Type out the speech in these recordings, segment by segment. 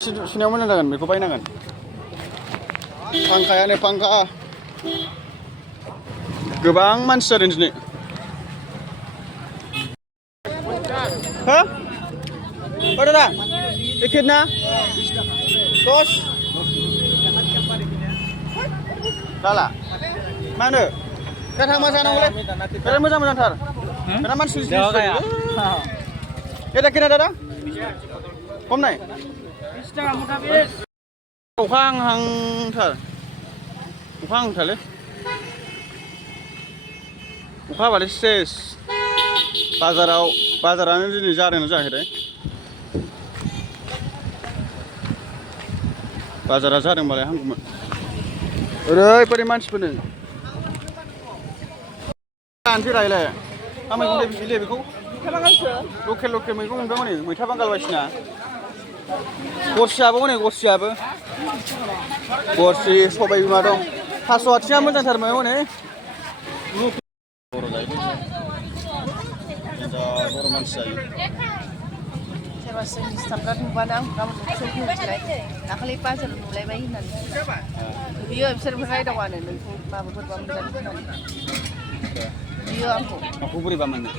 सुनायाव मोजां जागोन बेखौ बायनांगोन फांखायानो फांखा गोबां मानसि जादों दिनै हो ओ दादा एखेट ना 10 दाला मा होनो दा थांबा जानांगौलै बिराद मोजां मोजांथार बिराद मानसि एदा केना दादा खम नाय 20 टाका मुथा बे अखा हांहांथारलै अखा हाबाथाय सेस बाजारानो दिनै जादोंना जायाखैथाय बाजारा जादोंबालाय हामगौमोन ओरैबायदि मानसिफोरनो जानोसै रायलाय मा मैगं बिले बेखौ लकेल मैगं मोनदों हनै मैथा बांगाल बायदिसिना गरसियाबो हनै गरसियाबो गरसि सबाय बिमा दं थास' आथिङा मोजांथारमोन हनै बर' मानसि जायो सोरबा जोंनि स्टाफफ्रा नुबानो आं गाबोन मिथिलाय दाखालि बाजाराव नुलायबाय होननानै बियो बिसोरबो रायदावानो नोंखौ माबाफोरबा मोजां होननानै बियो आंखौ माखौ बोरैबा मोननो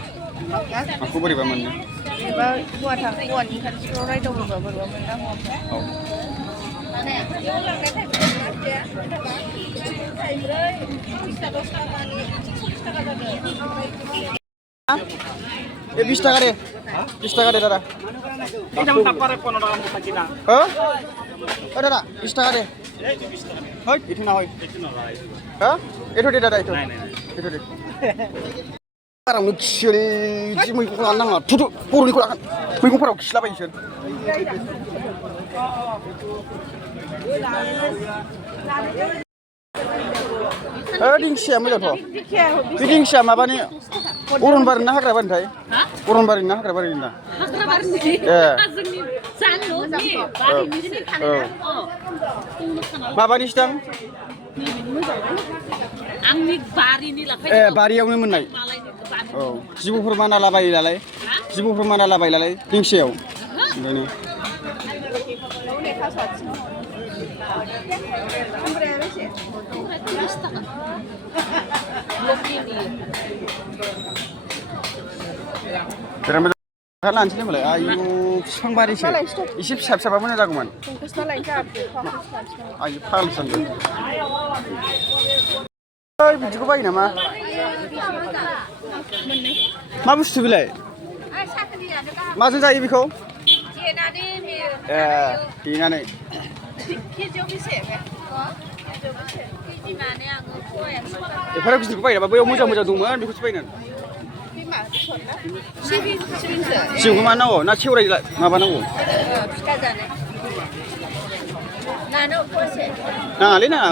जेनेबा हौवानि खाथिफ्राव रायदावोबा बोरैबा मोननांगौ ए 20 টাকা दे 20 টাকা দে দাদা দাদা 20 টাকা দে হয় ইটো না হয় হ্যাঁ এটো দে দাদা এটো দে बारावनो खियोलै बिदि मैगंखौ लानो नाङा थुथु बर'निखौ लागोन मैगंफोराव खिलाबायो बिसोर दिंखिया मोजांथ' बे दिंखिया माबानि अरनबारि ना हाग्रा बारिनिथाय अरनबारि ना हाग्रा बारिनि ना माबानिसो दां आंनि बारिनि लाफाय बारियावनो मोननाय औ जिबौफोर मानालाबायो नालाय दिंखियायाव ओंखायनो लानोसै होनबालाय आयु बिफां बारिसो एसे फिसा फिसाबा मोजां जागौमोन आयु फाग्लासो सानदों बिदिखौ बायो नामा मा बुस्थु बेलाय माजों जायो बेखौ देनानै एफाराब गिदिरखौ बायो नामा बैयाव मोजां दंमोन बेखौसो बायनान सिबिंखौ मा नांगौ ना सेवराय माबानांगौ नाङालै नाङा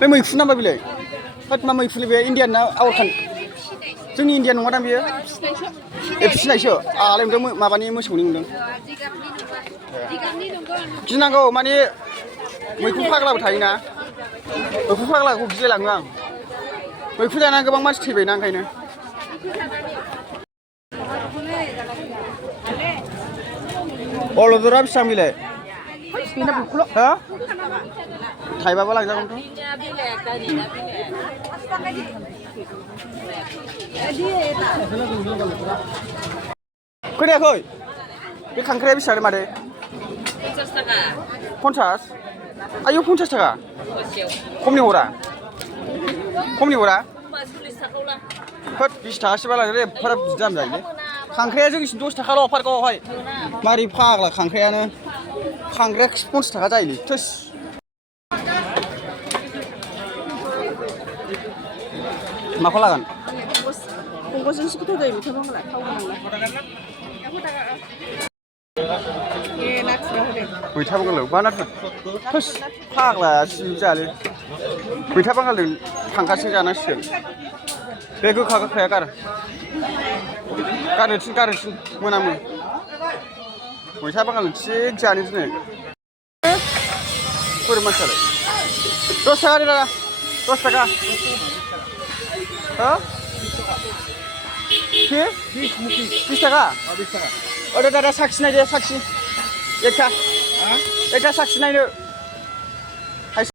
बे मैखुन नामा बेलाय होद मा मैखुन बे इण्डियान ना आउटखान जोंनि इण्डियान नङा दां बेयो फिसिनायसो आलाय नुदों माबानि मोसौनि नुदों गिनांगौ माने मैखुन फाग्लाबो थायोना मैखुन फाग्लाखौ गिलायलाङो आं मैखुन जानानै गोबां मानसि थैबायना ओंखायनो अलदरा बेसेबां बेलाय हा थाइबाबो लांजागोनथ' खोनायाखै बे खांख्राया बेसेबां मादै 50 आयौ 50 टाका खमनि हरा होद 20 टाकासोबा लांदो एफाराब दाम जायोलै खांख्राया जोंनिसिम 10 टाकाल' पार्कआवहाय मारै फाग्ला खांख्रायानो खांख्राया 50 टाका जायोलै थोस माखौ लागोन पंकजजोंसो गोथाव जायो मैथा बांगाला थाव मैथा बांगाल बा नाथुर थोस फाग्ला जायालै मैथा बांगालजों थांगासिनो जानांसिगोन बे गोखा गोखाया गारनोथिन मोनामो मैथा बांगालजों थिग जानो दिनै बोरै मानसियालाय 10 टाका दे दादा 10 टाका हो 20 टाका 20 टाका दादा साखि नायदो साखि एकथा एकथा साखि नायनो